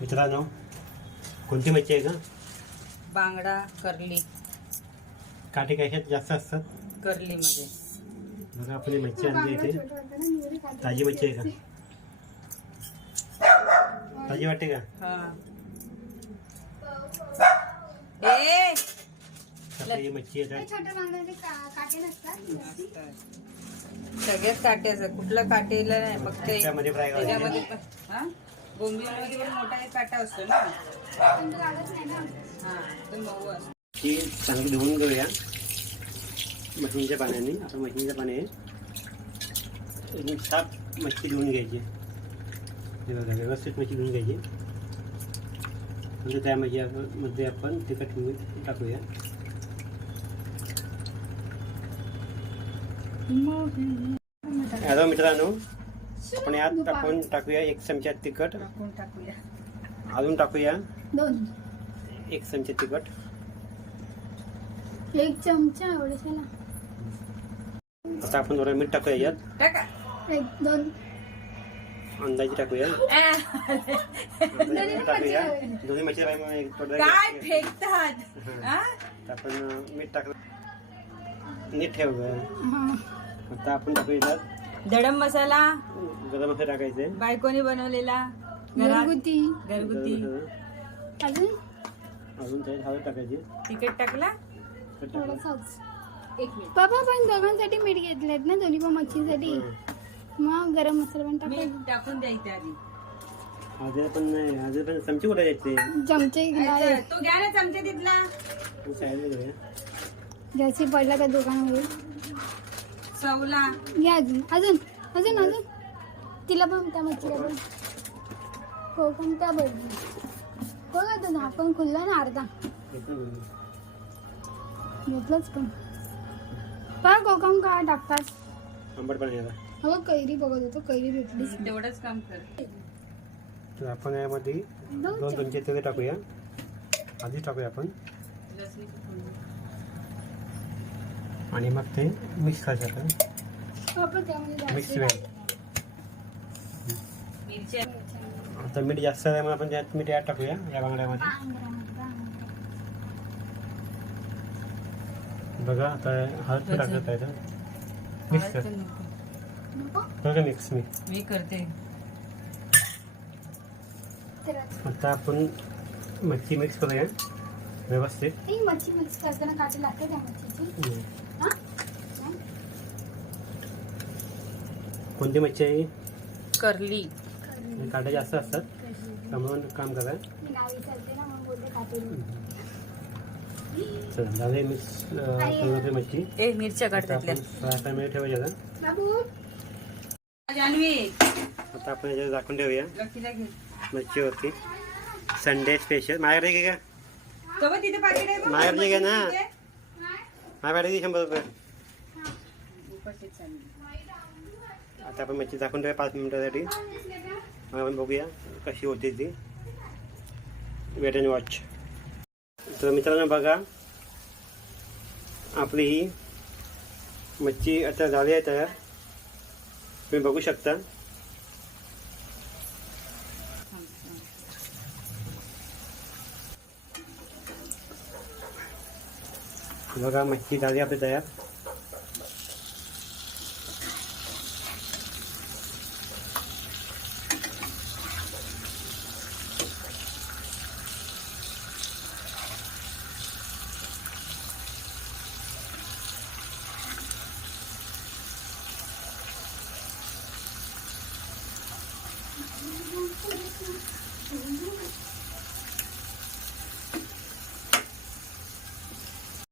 मित्रांनो कोणती मच्छी आहे का बांगडा करली. काटे कशात जास्त असतात. करलीमध्ये. बघा आपली मच्छी आणली इथे. ताजी मच्छी आहे का? ताजी वाटते का? हा. ए! ही मच्छी सगळ्यात काट्याचं कुठलं काटेला नाही फक्त फ्राय करायची. हा? बोंबिलमध्ये मोठा एक काटा असतो ना? पण तो लागत नाही ना हा तो मऊ असतो. ती चांगली धुवून घेऊया. मशीनच्या पाण्याने आता मशीनच्या पाणी एकदम साफ मच्छी धुवून घ्यायची. हे बघा व्यवस्थित मच्छी धुवून घ्यायची. म्हणजे त्यामध्ये आपण मध्ये आपण तिखट मीठ टाकूया. हॅलो मित्रांनो. आपण यात टाकून टाकूया एक चमचा तिखट. टाकून टाकूया. अजून टाकूया. दोन. एक चमचा तिखट. एक चमचा एवढ्याला आता आपण थोडं मीठ टाकूया यात. टाका. एक दोन. अंदाजे टाकूया. अंदाजे टाकूया. दोन्ही मच्छी काय फेकतात? हा? आपण मीठ टाकलं. नीट ठेव. आता आपण टाकूया दडम मसाला. गरम मसाला टाकायचे. बायकोनी बनवलेला. घरात घरगुती. घरगुती. अजून? अजून हळद टाकायची. तिखट टाकला? तर टाकलं. थोडंसंच एक मिनिट. बाबा पण दोघांसाठी मीठ घेतलेत ना दोन्ही पण मच्छीसाठी. हं. मग गरम मसाला पण मीठ टाकून द्यायचं आधी. हळदी पण नाही हळदी पण चमचे कुठे द्यायचे चमचे अच्छा, तो घ्या ना चमचा तिथला. साईडला जास्ती पडला त्या दुकानामध्ये चवला. घ्या अजून. अजून अजून अजून. तिला पण त्या मच्छीला पण. हो पण त्या बघ. हो का झाकण खुलला ना अर्धा. हे. घेतलंच पण. काय कोकम काय टाकतात. आंबट पाणी आता. अगं कैरी बघत होतो कैरी भेटलीच तेवढंच काम कर. तर आपण यामध्ये दोन चमचे तेल टाकूया. आधी टाकूया आपण. आणि मग ते मिक्स करायचं मिक्स आता मीठ जास्त आहे आपण त्यात मीठ यात टाकूया या बांगड्यामध्ये. बांगड्यामध्ये, बांगड्या. बघा आता हळद टाकत आहे मिक्स कर? बघा मिक्स मी. मी करते. आता आपण मच्छी मिक्स करूया. व्यवस्थित। ही मच्छी मिक्स करताना काटे लागते त्या मच्छीची हम्म. हा? कोणती मच्छी आहे करली। नाही? काटे जास्त असतात? त्यामुळे काम करा. मी गावी चालते ना म्हणून बोलते काटे चला झाले मिक्स करून मच्छी. ए मिरच्या काढ आता त्यातल्या. आपण फ्राय ठेवायच्या आता. बाबू. जान्हवी आता आपण याच्यावर ठेवूया. लकीला मच्छीवरती. संडे स्पेशल माझ्याकडे घे का? कवा तिथे पाकिट आहे बघ. बाहेरचे घे ना. तिथे. माझ्याकडे घे शंभर रुपये. आता आपण मच्छी झाकून ठेवूया पाच मिनिटासाठी मग आपण बघूया कशी होती ती वेट अँड वॉच तर मित्रांनो बघा आपली ही मच्छी आता झाली आहे तयार तुम्ही बघू शकता बघा मच्छी झाली आपली तयार